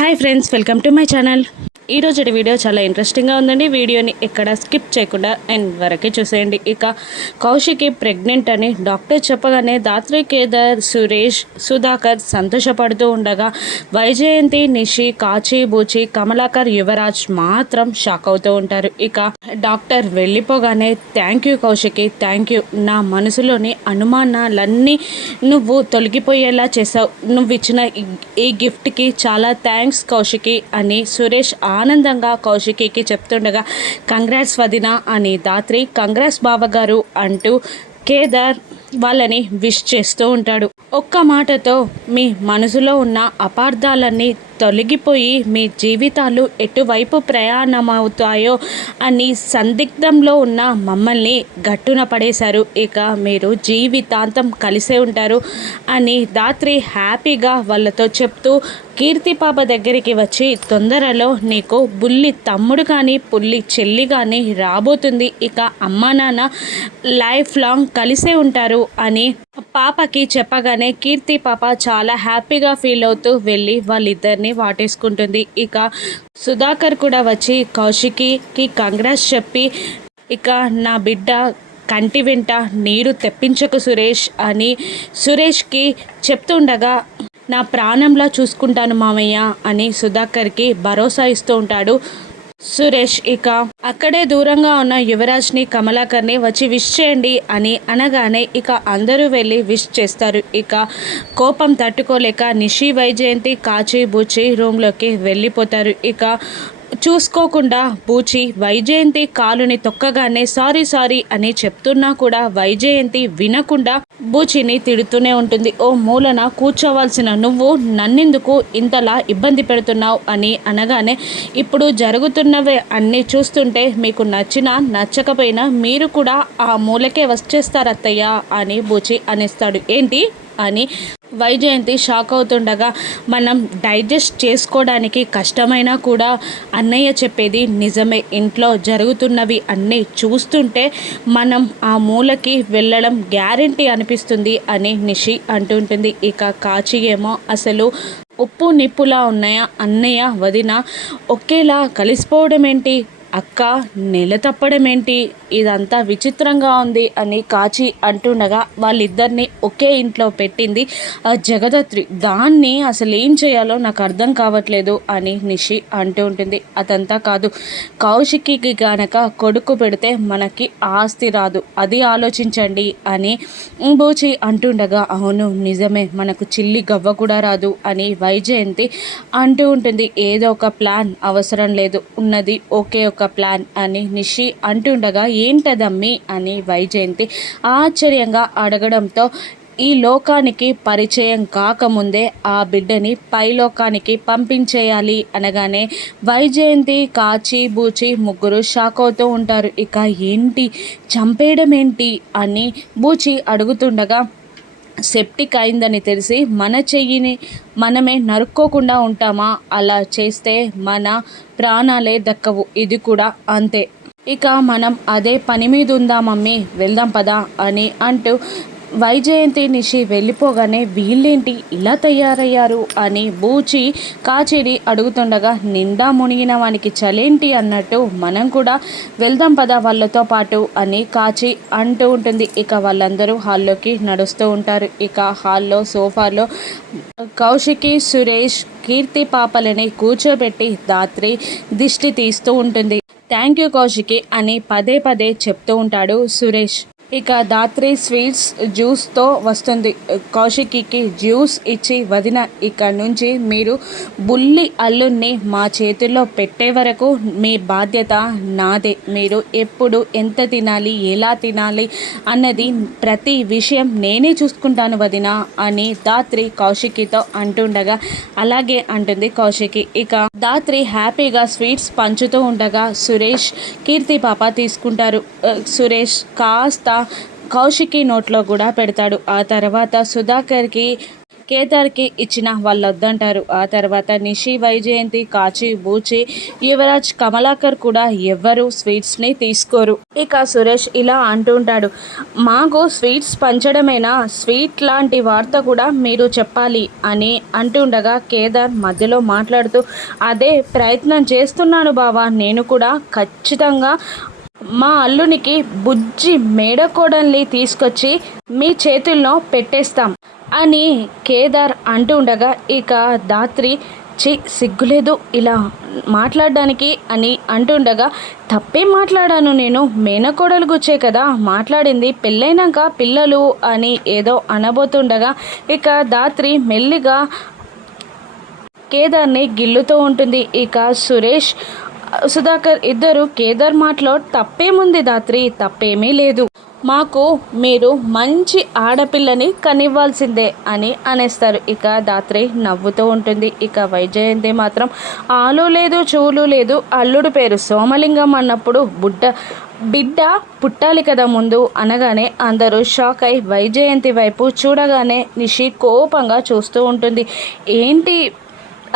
Hi friends, welcome to my channel. ఈరోజు video చాలా ఇంట్రెస్టింగ్గా ఉందండి. వీడియోని ఎక్కడ స్కిప్ చేయకుండా ఎండ్ వరకే చూసేయండి. ఇక కౌశికి ప్రెగ్నెంట్ అని డాక్టర్ చెప్పగానే దాత్రి, కేదార్, సురేష్, సుధాకర్ సంతోషపడుతూ ఉండగా వైజయంతి, నిషి, కాచి, బూచి, కమలాకర్, యువరాజ్ మాత్రం షాక్ అవుతూ ఉంటారు. ఇక డాక్టర్ వెళ్ళిపోగానే thank you Kaushiki, thank you, నా మనసులోని అనుమానాలన్నీ నువ్వు తొలగిపోయేలా చేసావు. నువ్వు ఇచ్చిన ఈ గిఫ్ట్కి చాలా థ్యాంక్స్ కౌశికి అని సురేష్ ఆనందంగా కౌశికికి చెప్తుండగా కంగ్రాట్స్ వదిన అని దాత్రి కంగ్రాట్స్ బావగారు అంటూ కేదార్ వాళ్ళని విష్ చేస్తూ ఉంటాడు. ఒక్క మాటతో మీ మనసులో ఉన్న అపార్థాలన్నీ తొలగిపోయి మీ జీవితాలు ఎటువైపు ప్రయాణమవుతాయో అని సందిగ్ధంలో ఉన్న మమ్మల్ని గట్టున పడేశారు. ఇక మీరు జీవితాంతం కలిసే ఉంటారు అని దాత్రి హ్యాపీగా వాళ్ళతో చెప్తూ కీర్తి పాప దగ్గరికి వచ్చి తొందరలో నీకు బుల్లి తమ్ముడు కానీ పుల్లి చెల్లి కానీ రాబోతుంది. ఇక అమ్మా నాన్న లైఫ్ లాంగ్ కలిసే ఉంటారు అని పాపకి చెప్పగానే కీర్తి పాప చాలా హ్యాపీగా ఫీల్ అవుతూ వెళ్ళి వాళ్ళిద్దరిని వాటేసుకుంటుంది. ఇక సుధాకర్ కూడా వచ్చి కౌశికి కంగ్రాట్స్ చెప్పి ఇక నా బిడ్డ కంటి వెంట నీరు తెప్పించకు సురేష్ అని సురేష్కి చెప్తుండగా నా ప్రాణంలా చూసుకుంటాను మామయ్య అని సుధాకర్కి భరోసా ఇస్తూ ఉంటాడు సురేష్. ఇక అక్కడే దూరంగా ఉన్న యువరాజ్ని, కమలాకర్ని వచ్చి విష్ చేయండి అని అనగానే ఇక అందరూ వెళ్ళి విష్ చేస్తారు. ఇక కోపం తట్టుకోలేక నిషి, వైజయంతి, కాచి, బూచి రూమ్లోకి వెళ్ళిపోతారు. ఇక చూసుకోకుండా బూచి వైజయంతి కాలుని తొక్కగానే సారీ అని చెప్తున్నా కూడా వైజయంతి వినకుండా బూచిని తిడుతూనే ఉంటుంది. ఓ మూలన కూర్చోవాల్సిన నువ్వు నన్నెందుకు ఇంతలా ఇబ్బంది పెడుతున్నావు అని అనగానే ఇప్పుడు జరుగుతున్నవే అన్నీ చూస్తుంటే మీకు నచ్చినా నచ్చకపోయినా మీరు కూడా ఆ మూలకే వచ్చేస్తారత్తయ్య అని బూచి అనేస్తాడు. ఏంటి అని వైజయంతి షాక్ అవుతుండగా మనం డైజెస్ట్ చేసుకోవడానికి కష్టమైనా కూడా అన్నయ్య చెప్పేది నిజమే, ఇంట్లో జరుగుతున్నవి అన్నీ చూస్తుంటే మనం ఆ మూలకి వెళ్ళడం గ్యారెంటీ అనిపిస్తుంది అని నిషి అంటుంటుంది. ఇక కాచి ఏమో అసలు ఉప్పు నిప్పులా ఉన్నాయా అన్నయ్య వదిన ఒకేలా కలిసిపోవడం ఏంటి, అక్క నెల తప్పడం ఏంటి, ఇదంతా విచిత్రంగా ఉంది అని కాచి అంటుండగా వాళ్ళిద్దరిని ఒకే ఇంట్లో పెట్టింది ఆ జగదత్రి, దాన్ని అసలు ఏం చేయాలో నాకు అర్థం కావట్లేదు అని నిషి అంటూ ఉంటుంది. అదంతా కాదు, కౌశికి గనక కొడుకు పెడితే మనకి ఆస్తి రాదు, అది ఆలోచించండి అని బూచి అంటుండగా అవును నిజమే, మనకు చిల్లి గవ్వ కూడా రాదు అని వైజయంతి అంటూ ఉంటుంది. ఏదో ఒక ప్లాన్ అవసరం లేదు, ఉన్నది ఒకే ఒక ప్లాన్ అని నిషి అంటుండగా ఏంటదమ్మి అని వైజయంతి ఆశ్చర్యంగా అడగడంతో ఈ లోకానికి పరిచయం కాకముందే ఆ బిడ్డని పైలోకానికి పంపించేయాలి అనగానే వైజయంతి, కాచి, బూచి ముగ్గురు షాక్ అవుతూ ఉంటారు. ఇక ఏంటి చంపేయడం ఏంటి అని బూచి అడుగుతుండగా సెప్టిక్ అయిందని తెలిసి మన చెయ్యిని మనమే నరుక్కోకుండా ఉంటామా, అలా చేస్తే మన ప్రాణాలే దక్కవు, ఇది కూడా అంతే, ఇక మనం అదే పని మీద ఉందా మమ్మీ, వెళ్దాం పదా అని అంటూ వైజయంతి నిషి వెళ్ళిపోగానే వీళ్ళేంటి ఇలా తయారయ్యారు అని బూచి కాచిని అడుగుతుండగా నిండా మునిగిన వానికి చలేంటి అన్నట్టు మనం కూడా వెళ్దాం పదా వాళ్ళతో పాటు అని కాచి అంటూ ఉంటుంది. ఇక వాళ్ళందరూ హాల్లోకి నడుస్తూ ఉంటారు. ఇక హాల్లో సోఫాలో కౌశికి, సురేష్, కీర్తి పాపలని కూర్చోబెట్టి దాత్రి దిష్టి తీస్తూ ఉంటుంది. థ్యాంక్ యూ కౌశికి అని పదే పదే చెప్తూ ఉంటాడు సురేష్. ఇక దాత్రి స్వీట్స్ జ్యూస్తో వస్తుంది. కౌశికి జ్యూస్ ఇచ్చి వదిన ఇక్కడ నుంచి మీరు బుల్లి అల్లుణ్ణి మా చేతుల్లో పెట్టే వరకు మీ బాధ్యత నాదే, మీరు ఎప్పుడు ఎంత తినాలి ఎలా తినాలి అన్నది ప్రతి విషయం నేనే చూసుకుంటాను వదిన అని దాత్రి కౌశికితో అంటుండగా అలాగే అంటుంది కౌశికి. ఇక దాత్రి హ్యాపీగా స్వీట్స్ పంచుతూ ఉండగా సురేష్, కీర్తి పాప తీసుకుంటారు. సురేష్ కాస్త కౌశికి నోట్లో కూడా పెడతాడు. ఆ తర్వాత సుధాకర్కి కేదార్కి ఇచ్చిన వాళ్ళు వద్దంటారు. ఆ తర్వాత నిషి, వైజయంతి, కాచి, బూచి, యువరాజ్, కమలాకర్ కూడా ఎవ్వరు స్వీట్స్ని తీసుకోరు. ఇక సురేష్ ఇలా అంటూ ఉంటాడు, మాకు స్వీట్స్ పంచడమేనా, స్వీట్ లాంటి వార్త కూడా మీరు చెప్పాలి అని అంటుండగా కేదార్ మధ్యలో మాట్లాడుతూ, అదే ప్రయత్నం చేస్తున్నాను బావా, నేను కూడా ఖచ్చితంగా మా అల్లునికి బుజ్జి మేడకోడల్ని తీసుకొచ్చి మీ చేతుల్లో పెట్టేస్తాం అని కేదార్ అంటూ ఉండగా ఇక ధాత్రి సిగ్గులేదు ఇలా మాట్లాడడానికి అని అంటుండగా, తప్పేం మాట్లాడాను నేను, మేనకోడలు గుచ్చే కదా మాట్లాడింది, పెళ్ళైనాక పిల్లలు అని ఏదో అనబోతుండగా ఇక ధాత్రి మెల్లిగా కేదార్ని గిల్లుతూ ఉంటుంది. ఇక సురేష్, సుధాకర్ ఇద్దరు కేదార్ మాటలో తప్పేముంది ధాత్రి, తప్పేమీ లేదు, మాకు మీరు మంచి ఆడపిల్లని కనివ్వాల్సిందే అని అనేస్తారు. ఇక ధాత్రి నవ్వుతూ ఉంటుంది. ఇక వైజయంతి మాత్రం ఆలు లేదు చూలు లేదు, అల్లుడు పేరు సోమలింగం అన్నప్పుడు బిడ్డ పుట్టాలి కదా ముందు అనగానే అందరూ షాక్ అయి వైజయంతి వైపు చూడగానే నిషి కోపంగా చూస్తూ ఉంటుంది. ఏంటి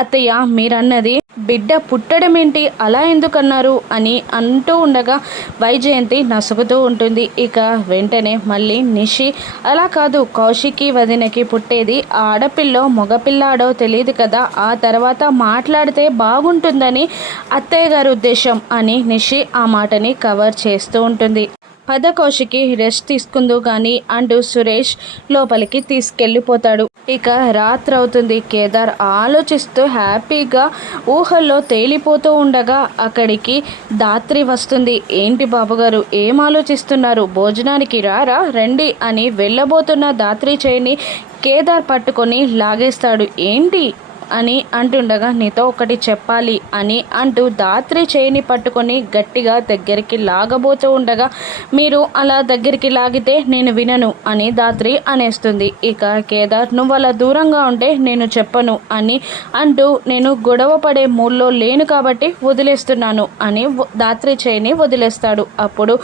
అత్తయ్య మీరన్నది, బిడ్డ పుట్టడం ఏంటి, అలా ఎందుకన్నారు అని అంటూ ఉండగా వైజయంతి నసుగుతూ ఉంటుంది. ఇక వెంటనే మళ్ళీ నిషి, అలా కాదు, కౌశికి వదినకి పుట్టేది ఆడపిల్లో మగపిల్లాడో తెలియదు కదా, ఆ తర్వాత మాట్లాడితే బాగుంటుందని అత్తయ్య గారి ఉద్దేశం అని నిషి ఆ మాటని కవర్ చేస్తూ ఉంటుంది. పద కౌశికి రెస్ట్ తీసుకుందు కానీ అంటూ సురేష్ లోపలికి తీసుకెళ్ళిపోతాడు. ఇక రాత్రి అవుతుంది. కేదార్ ఆలోచిస్తూ హ్యాపీగా ఊహల్లో తేలిపోతూ ఉండగా అక్కడికి ధాత్రి వస్తుంది. ఏంటి బాబుగారు ఏం ఆలోచిస్తున్నారు, భోజనానికి రారా రండి అని వెళ్ళబోతున్న ధాత్రి చేయిని కేదార్ పట్టుకొని లాగేస్తాడు. ఏంటి అని అంటుండగా, నీతో ఒకటి చెప్పాలి అని అంటూ ధాత్రి చేయిని పట్టుకొని గట్టిగా దగ్గరికి లాగబోతూ ఉండగా, మీరు అలా దగ్గరికి లాగితే నేను వినను అని ధాత్రి అనేస్తుంది. ఇక కేదార్, నువ్వు అలా దూరంగా ఉంటే నేను చెప్పను అని అంటూ, నేను గొడవ పడే మూడ్లో లేను కాబట్టి వదిలేస్తున్నాను అని ధాత్రి చేయిని వదిలేస్తాడు. అప్పుడు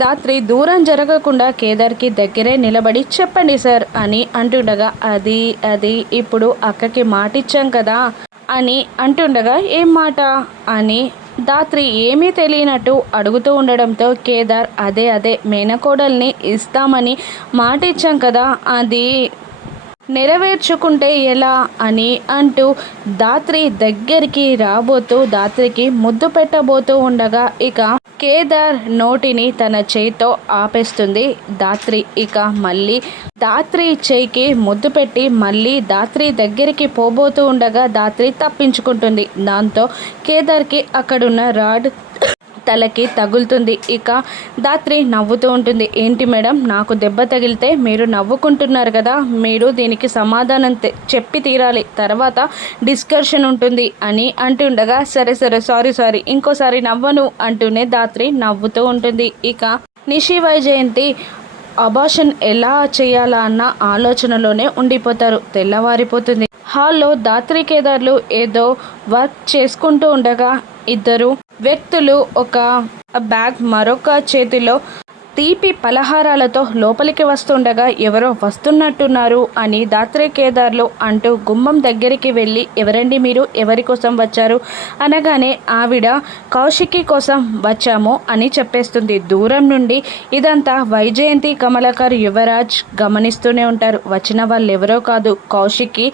ధాత్రి దూరం జరగకుండా కేదార్కి దగ్గరే నిలబడి, చెప్పండి సార్ అని అంటుండగా, అది ఇప్పుడు అక్కకి మాటిచ్చాం కదా అని అంటుండగా, ఏం మాట అని ధాత్రి ఏమీ తెలియనట్టు అడుగుతూ ఉండడంతో కేదార్, అదే మేనకోడల్ని ఇస్తామని మాట ఇచ్చాం కదా, అది నెరవేర్చుకుంటే ఎలా అని అంటూ ధాత్రి దగ్గరికి రాబోతూ ధాత్రికి ముద్దు పెట్టబోతూ ఉండగా ఇక కేదార్ నోటిని తన చేయితో ఆపేస్తుంది ధాత్రి. ఇక మళ్ళీ ధాత్రి చేయికి ముద్దు పెట్టి మళ్ళీ ధాత్రి దగ్గరికి పోబోతూ ఉండగా ధాత్రి తప్పించుకుంటుంది. దాంతో కేదార్కి అక్కడున్న రాడ్ తలకి తగులుతుంది. ఇక ధాత్రి నవ్వుతూ ఉంటుంది. ఏంటి మేడం, నాకు దెబ్బ తగిలితే మీరు నవ్వుకుంటున్నారు కదా, మీరు దీనికి సమాధానం చెప్పి తీరాలి, తర్వాత డిస్కషన్ ఉంటుంది అని అంటుండగా, సరే సారీ ఇంకోసారి నవ్వను అంటూనే ధాత్రి నవ్వుతూ ఉంటుంది. ఇక నిషి, వైజయంతి అబార్షన్ ఎలా చేయాలా అన్న ఆలోచనలోనే ఉండిపోతారు. తెల్లవారిపోతుంది. హాల్లో ధాత్రి కేదార్లు ఏదో వర్క్ చేసుకుంటూ ఉండగా ఇద్దరు వ్యక్తులు ఒక బ్యాగ్ మరొక చేతిలో తీపి పలహారాలతో లోపలికి వస్తుండగా ఎవరో వస్తున్నట్టున్నారు అని ధాత్రి కేదార్లు అంటూ గుమ్మం దగ్గరికి వెళ్ళి, ఎవరండి మీరు, ఎవరి కోసం వచ్చారు అనగానే ఆవిడ కౌశికి కోసం వచ్చాము అని చెప్పేస్తుంది. దూరం నుండి ఇదంతా వైజయంతి, కమలాకర్, యువరాజ్ గమనిస్తూనే ఉంటారు. వచ్చిన వాళ్ళు ఎవరో కాదు, కౌశికి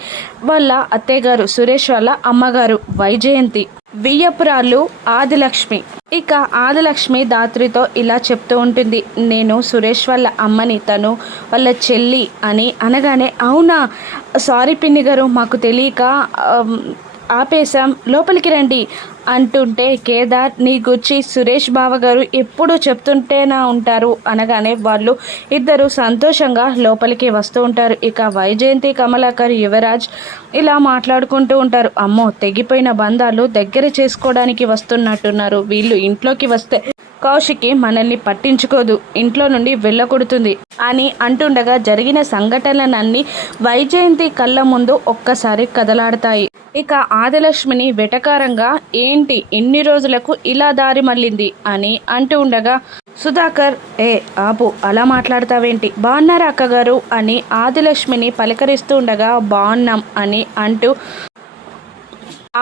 వాళ్ళ అత్తయ్య గారు, సురేష్ వాళ్ళ అమ్మగారు వైజయంతి, వియ్యపురాళ్ళు ఆదిలక్ష్మి. ఇక ఆదిలక్ష్మి ధాత్రితో ఇలా చెప్తూ ఉంటుంది, నేను సురేష్ వాళ్ళ అమ్మని, తను వాళ్ళ చెల్లి అని అనగానే, అవునా, సారీ పిన్ని గారు, మాకు తెలియక ఆపేశాం, లోపలికి రండి అంటుంటే కేదార్, నీ గురించి సురేష్ బావ గారు ఎప్పుడు చెప్తుంటేనా ఉంటారు అనగానే వాళ్ళు ఇద్దరు సంతోషంగా లోపలికి వస్తూ ఉంటారు. ఇక వైజయంతి, కమలాకర్, యువరాజ్ ఇలా మాట్లాడుకుంటూ ఉంటారు. అమ్మో, తెగిపోయిన బంధాలు దగ్గర చేసుకోవడానికి వస్తున్నట్టున్నారు వీళ్ళు. ఇంట్లోకి వస్తే కౌశికి మనల్ని పట్టించుకోదు, ఇంట్లో నుండి వెళ్ళకొడుతుంది అని అంటుండగా జరిగిన సంఘటనలన్నీ వైజయంతి కళ్ళ ముందు ఒక్కసారి కదలాడతాయి. ఇక ఆదిలక్ష్మిని వెటకారంగా, ఏంటి ఇన్ని రోజులకు ఇలా దారి మళ్ళింది అని అంటూ ఉండగా, సుధాకర్ ఏ ఆపు అలా మాట్లాడతావేంటి, బాగున్నారా అక్కగారు అని ఆదిలక్ష్మిని పలకరిస్తూ ఉండగా బాగున్నాం అని అంటూ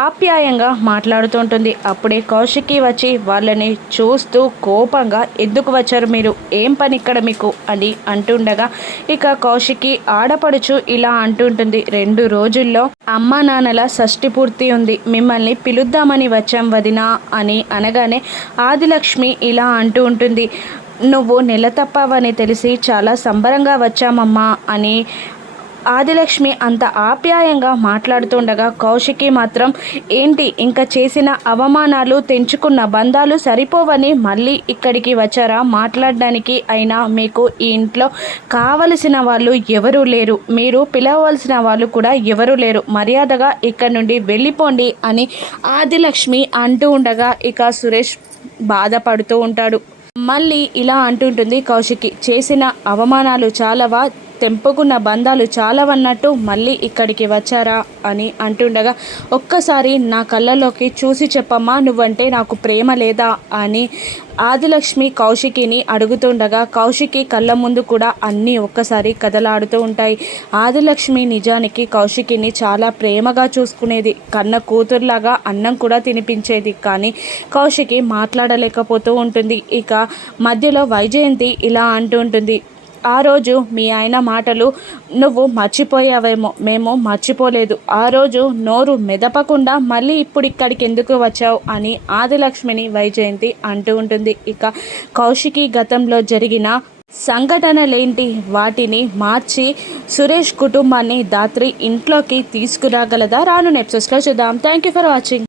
ఆప్యాయంగా మాట్లాడుతుంటుంది. అప్పుడే కౌశికి వచ్చి వాళ్ళని చూస్తూ కోపంగా ఎందుకు వచ్చారు మీరు, ఏం పని ఇక్కడ మీకు అని అంటుండగా ఇక కౌశికి ఆడపడుచు ఇలా అంటుంటుంది. 2 రోజుల్లో అమ్మా నాన్నల షష్ఠి పూర్తి ఉంది, మిమ్మల్ని పిలుద్దామని వచ్చాం వదినా అని అనగానే ఆదిలక్ష్మి ఇలా అంటూ ఉంటుంది. నువ్వు నెల తప్పావని తెలిసి చాలా సంబరంగా వచ్చామమ్మా అని ఆదిలక్ష్మి అంత ఆప్యాయంగా మాట్లాడుతుండగా కౌశికి మాత్రం ఏంటి ఇంకా చేసిన అవమానాలు తెంచుకున్న బంధాలు సరిపోవని మళ్ళీ ఇక్కడికి వచ్చారా మాట్లాడడానికి, అయినా మీకు ఈ ఇంట్లో కావలసిన వాళ్ళు ఎవరూ లేరు, మీరు పిలవలసిన వాళ్ళు కూడా ఎవరూ లేరు, మర్యాదగా ఇక్కడ నుండి వెళ్ళిపోండి అని ఆదిలక్ష్మి అంటూ ఉండగా ఇక సురేష్ బాధపడుతూ ఉంటాడు. మళ్ళీ ఇలా అంటుంటుంది కౌశికి, చేసిన అవమానాలు చాలావా, తెంపుకున్న బంధాలు చాలావన్నట్టు మళ్ళీ ఇక్కడికి వచ్చారా అని అంటుండగా ఒక్కసారి నా కళ్ళలోకి చూసి చెప్పమ్మా, నువ్వంటే నాకు ప్రేమ లేదా అని ఆదిలక్ష్మి కౌశికిని అడుగుతుండగా కౌశికి కళ్ళ ముందు కూడా అన్నీ ఒక్కసారి కదలాడుతూ ఉంటాయి. ఆదిలక్ష్మి నిజానికి కౌశికిని చాలా ప్రేమగా చూసుకునేది, కన్న కూతురులాగా అన్నం కూడా తినిపించేది. కానీ కౌశికి మాట్లాడలేకపోతూ ఉంటుంది. ఇక మధ్యలో వైజయంతి ఇలా అంటుంటుంది, ఆ రోజు మీ ఆయన మాటలు నువ్వు మర్చిపోయావేమో, మేము మర్చిపోలేదు, ఆ రోజు నోరు మెదపకుండా మళ్ళీ ఇప్పుడు ఇక్కడికి ఎందుకు వచ్చావు అని ఆదిలక్ష్మిని వైజయంతి అంటూ ఉంటుంది. ఇక కౌశికి గతంలో జరిగిన సంఘటనలేంటి వాటిని మార్చి సురేష్ కుటుంబాన్ని దాత్రి ఇంట్లోకి తీసుకురాగలదా, రాను ఎపిసోడ్స్లో చూద్దాం. Thank you for watching.